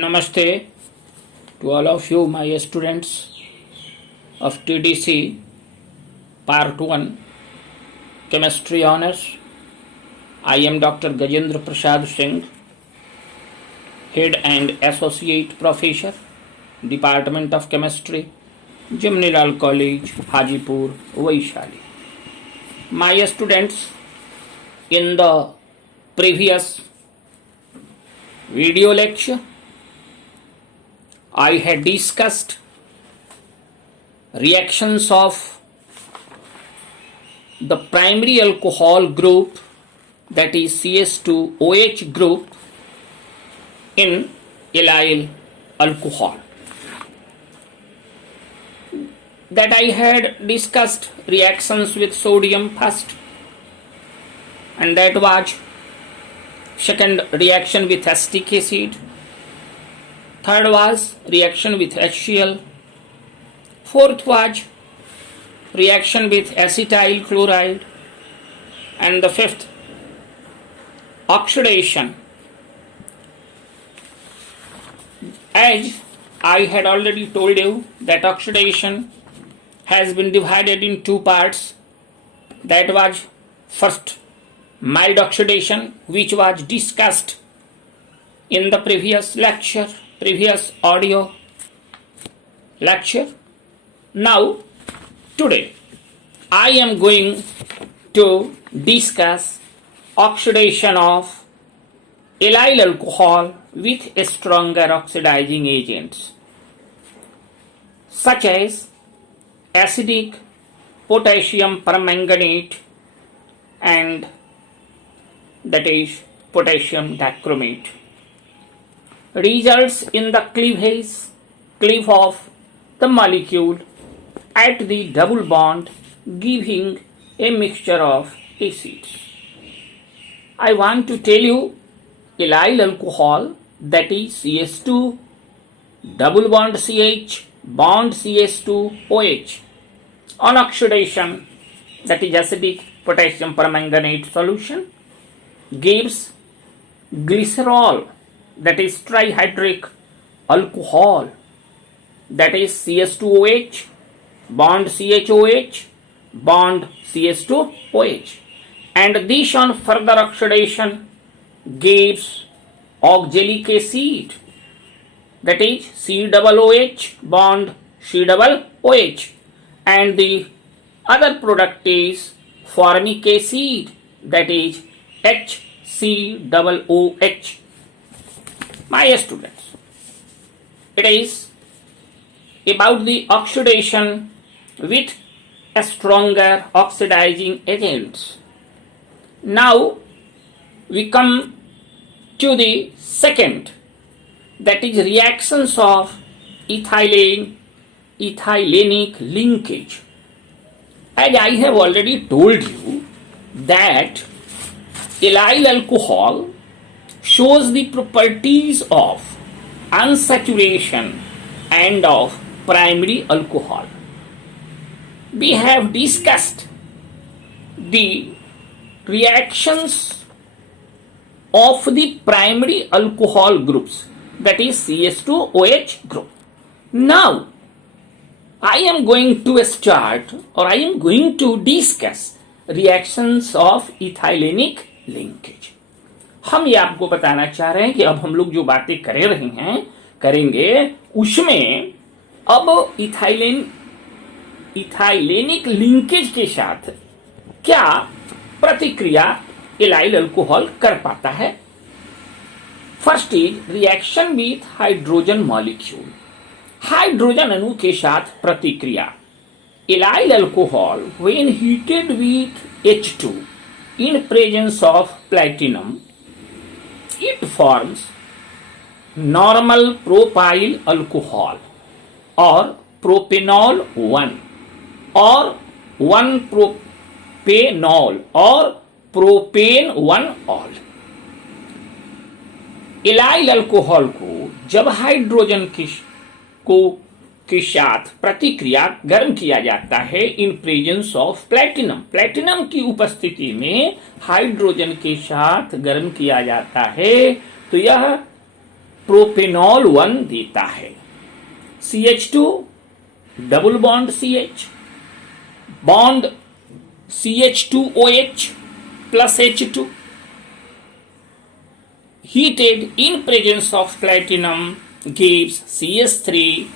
Namaste to all of you, my students of TDC Part 1 Chemistry Honours. I am Dr. Gajendra Prasad Singh, Head and Associate Professor, Department of Chemistry, Jamnilal College, Hajipur, Vaishali. My students, in the previous video lecture, I had discussed reactions of the primary alcohol group, that is CS2OH group, in allyl alcohol. That I had discussed reactions with sodium first, and that was second reaction with acetic acid. Third was reaction with HCl. Fourth was reaction with acetyl chloride. And the fifth, oxidation. As I had already told you that oxidation has been divided in two parts. That was first mild oxidation, which was discussed in the previous audio lecture. Now, today, I am going to discuss oxidation of allyl alcohol with stronger oxidizing agents, such as acidic potassium permanganate and that is potassium dichromate, results in the cleave of the molecule at the double bond, giving a mixture of acids. I want to tell you allyl alcohol, that is CS2 double bond CH bond CS2OH on oxidation, that is acidic potassium permanganate solution, gives glycerol, that is trihydric alcohol, that is CS2OH bond CHOH bond CS2OH, and this on further oxidation gives oxalic acid, that is COOH bond COOH, and the other product is formic acid, that is HCOOH. My students, it is about the oxidation with stronger oxidizing agents. Now we come to the second, that is reactions of ethylenic linkage. As I have already told you that allyl alcohol shows the properties of unsaturation and of primary alcohol. We have discussed the reactions of the primary alcohol groups, that is CS2OH group. Now, I am going to start, or I am going to discuss reactions of ethylenic linkage. हम ये आपको बताना चाह रहे हैं कि अब हम लोग जो बातें करेंगे उसमें अब इथाइलेनिक लिंकेज के साथ क्या प्रतिक्रिया एलाइल अल्कोहल कर पाता है. First is reaction with hydrogen molecule. Hydrogen अणु के साथ प्रतिक्रिया. Allyl alcohol when heated with H2 in presence of platinum, it forms normal propyl alcohol or propanol 1 or 1-propanol or propane 1-ol. Allyl alcohol को जब hydrogen के साथ प्रतिक्रिया गर्म किया जाता है इन प्रेजेंस ऑफ प्लेटिनम की उपस्थिति में हाइड्रोजन के साथ गर्म किया जाता है तो यह प्रोपेनॉल 1 देता है। CH2 double bond CH, bond CH2OH plus H2, heated in presence of platinum gives CH3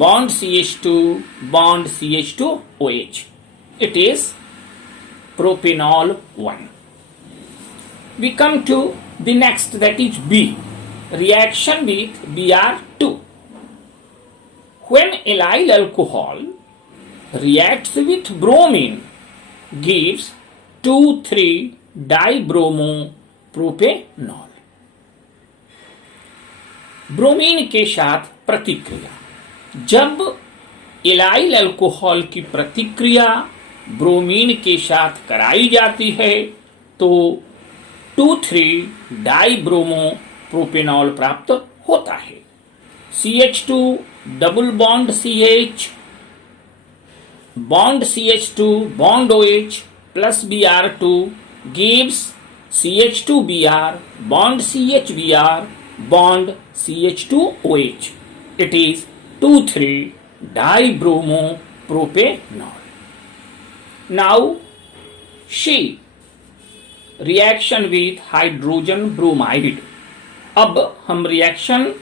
bond CH2 bond CH2OH. It is propanol 1. We come to the next, that is B, reaction with Br2. When allyl alcohol reacts with bromine gives 2,3-dibromopropanol. Bromine के साथ प्रतिक्रिया, जब allyl alcohol की प्रतिक्रिया bromine के साथ कराई जाती है तो 2,3-डाइब्रोमोप्रोपेनॉल प्राप्त होता है। CH2 double bond CH bond CH2 bond OH plus Br2 gives CH2Br bond CHBr bond CH2OH. It is 2,3-dibromopropanol. Now C, reaction with hydrogen bromide. अब हम रिएक्शन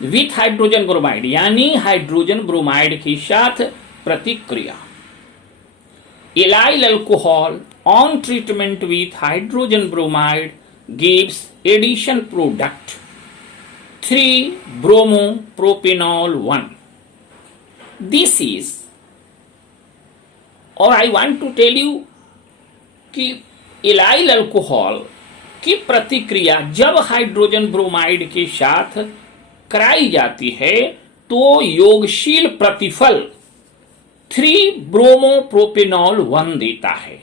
विथ हाइड्रोजन ब्रोमाइड यानी हाइड्रोजन ब्रोमाइड के साथ प्रतिक्रिया। Allyl alcohol on treatment with hydrogen bromide gives addition product 3-bromopropanol 1. This is, और I want to tell you कि allyl alcohol की प्रतिक्रिया जब हाइड्रोजन ब्रोमाइड के साथ कराई जाती है तो योगशील प्रतिफल 3-bromopropanol 1 देता है।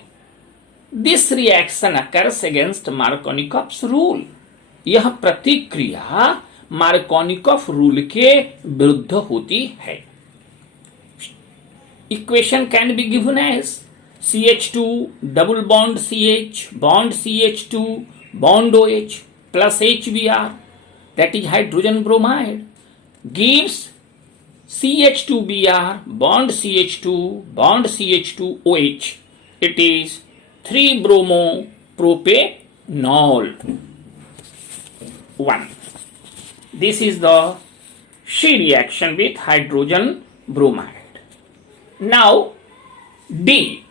This reaction occurs against Markovnikov's rule. यह प्रतिक्रिया मार्कोनिकॉफ रूल के विरुद्ध होती है। Equation can be given as CH2 double bond CH bond CH2 bond OH plus HBr, that is hydrogen bromide, gives CH2Br bond CH2 bond CH2OH. It is 3-bromopropanol 1. This is the C reaction with hydrogen bromide. Now D,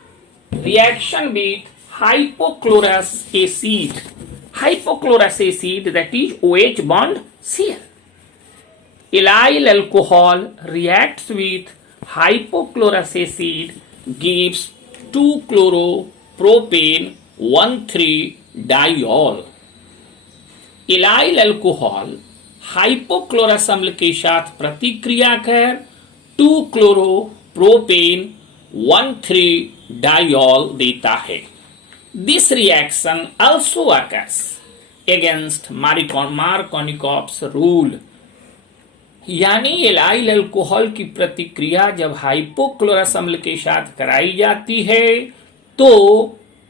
reaction with hypochlorous acid. Hypochlorous acid, that is OH bond Cl. Allyl alcohol reacts with hypochlorous acid gives 2-chloropropane 1,3-diol. Allyl alcohol hypochlorous अम्ल के साथ प्रतिक्रिया कर 2-chloropropane 1,3-diol देता है। This reaction also occurs against Markovnik's rule. यानी allyl alcohol की प्रतिक्रिया जब हाइपोक्लोरस अम्ल के साथ कराई जाती है तो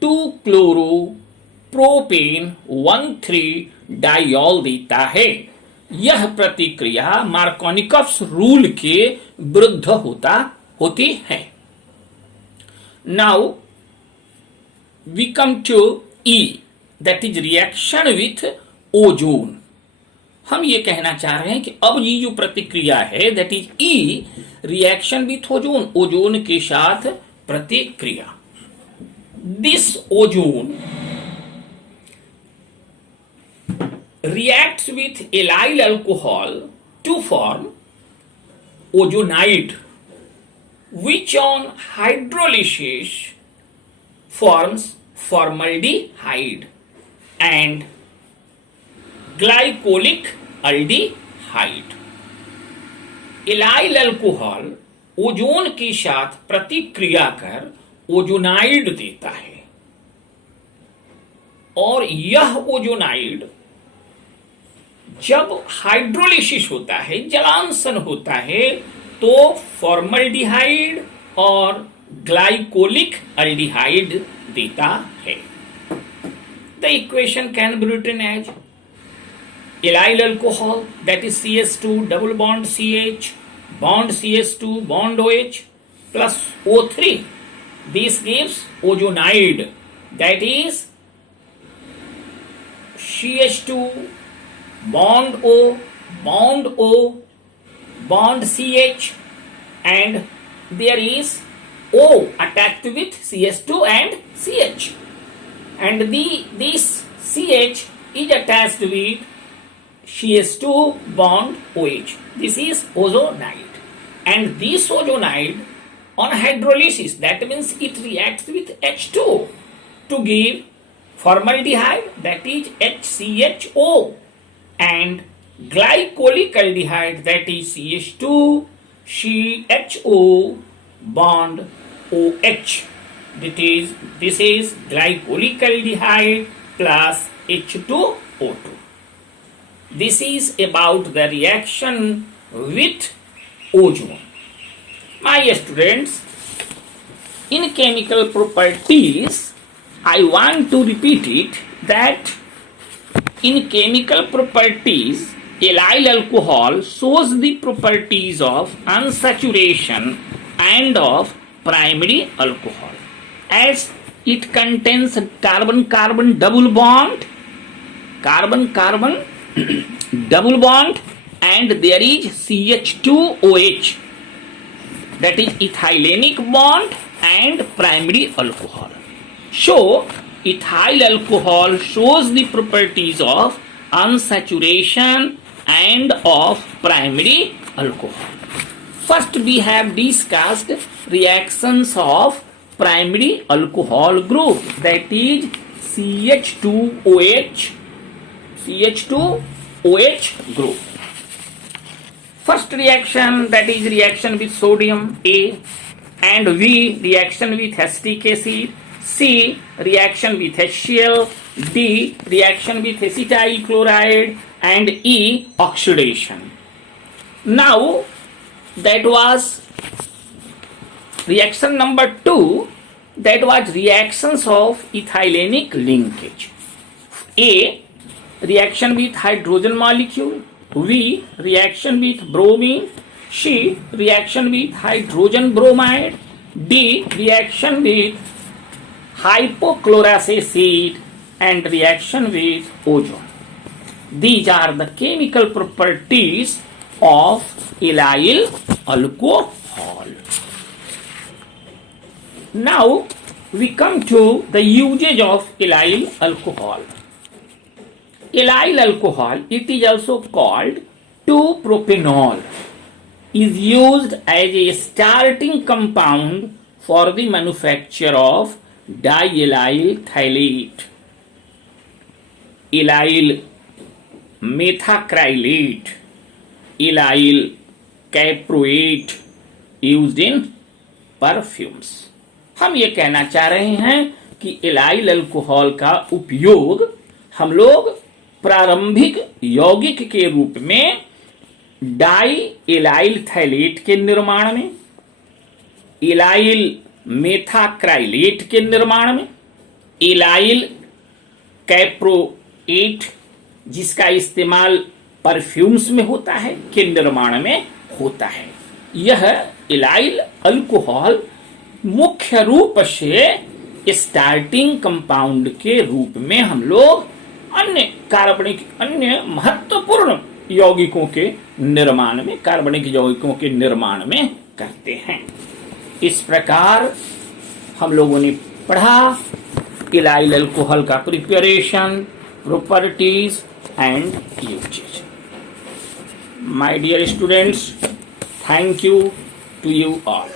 2-chloropropane 1,3-diol देता है। यह प्रतिक्रिया मार्कोनिकॉफ्स रूल के विरुद्ध होती है। Now we come to E, that is reaction with ozone. हम ये कहना चाह रहे हैं कि अब ये जो प्रतिक्रिया है that is E, reaction with ozone, ozone के साथ प्रतिक्रिया। This ozone reacts with allyl alcohol to form ozonide, which on hydrolysis forms formaldehyde and glycolic aldehyde. Allyl alcohol ozone के साथ प्रतिक्रिया कर ओजोनाइड देता है और यह ओजोनाइड जब हाइड्रोलिसिस होता है, जलांशन होता है, तो फॉर्मल्डिहाइड और ग्लाइकोलिक अल्डिहाइड देता है। The equation can be written as Allyl alcohol, that is CH2 double bond CH, bond CH2 bond OH plus O3. This gives ozonide, that is CH2 bond O bond CH, and there is O attached with CH2 and CH, and this CH is attached with CH2 bond OH. This is ozonide, and this ozonide on hydrolysis, that means it reacts with H2 to give formaldehyde, that is HCHO, and glycolic aldehyde, that is CH2 CHO bond OH. This is glycolic aldehyde plus H2O2. This is about the reaction with ozone. My students, in chemical properties, I want to repeat it that in chemical properties, allyl alcohol shows the properties of unsaturation and of primary alcohol, as it contains carbon-carbon double bond, carbon-carbon double bond, and there is CH2OH, that is ethylenic bond and primary alcohol. So ethyl alcohol shows the properties of unsaturation and of primary alcohol. First we have discussed reactions of primary alcohol group, that is CH2OH group. First reaction, that is reaction with sodium A, and V reaction with acetic acid, C reaction with HCl, D reaction with acetyl chloride, and E oxidation. Now that was reaction number 2, that was reactions of ethylenic linkage. A reaction with hydrogen molecule, V reaction with bromine, C reaction with hydrogen bromide, D reaction with hypochlorous acid, and reaction with ozone. These are the chemical properties of allyl alcohol. Now we come to the usage of allyl alcohol. Allyl alcohol, it is also called 2-propanol, is used as a starting compound for the manufacture of diallyl phthalate, allyl methacrylate, allyl caproate used in perfumes. हम ये कहना चाह रहे हैं कि allyl alcohol का उपयोग हम लोग प्रारंभिक यौगिक के रूप में डाई एलाइल थैलेट के निर्माण में, एलाइल मेथाक्राइलेट के निर्माण में, एलाइल कैप्रोएट जिसका इस्तेमाल परफ्यूम्स में होता है के निर्माण में होता है। यह एलाइल अल्कोहल मुख्य रूप से स्टार्टिंग कंपाउंड के रूप में हम लोग अन्य कार्बनिक अन्य महत्वपूर्ण यौगिकों के निर्माण में, कार्बनिक यौगिकों के निर्माण में करते हैं। इस प्रकार हम लोगों ने पढ़ा एलाइल अल्कोहल का preparation, properties and uses. My dear students, thank you to you all.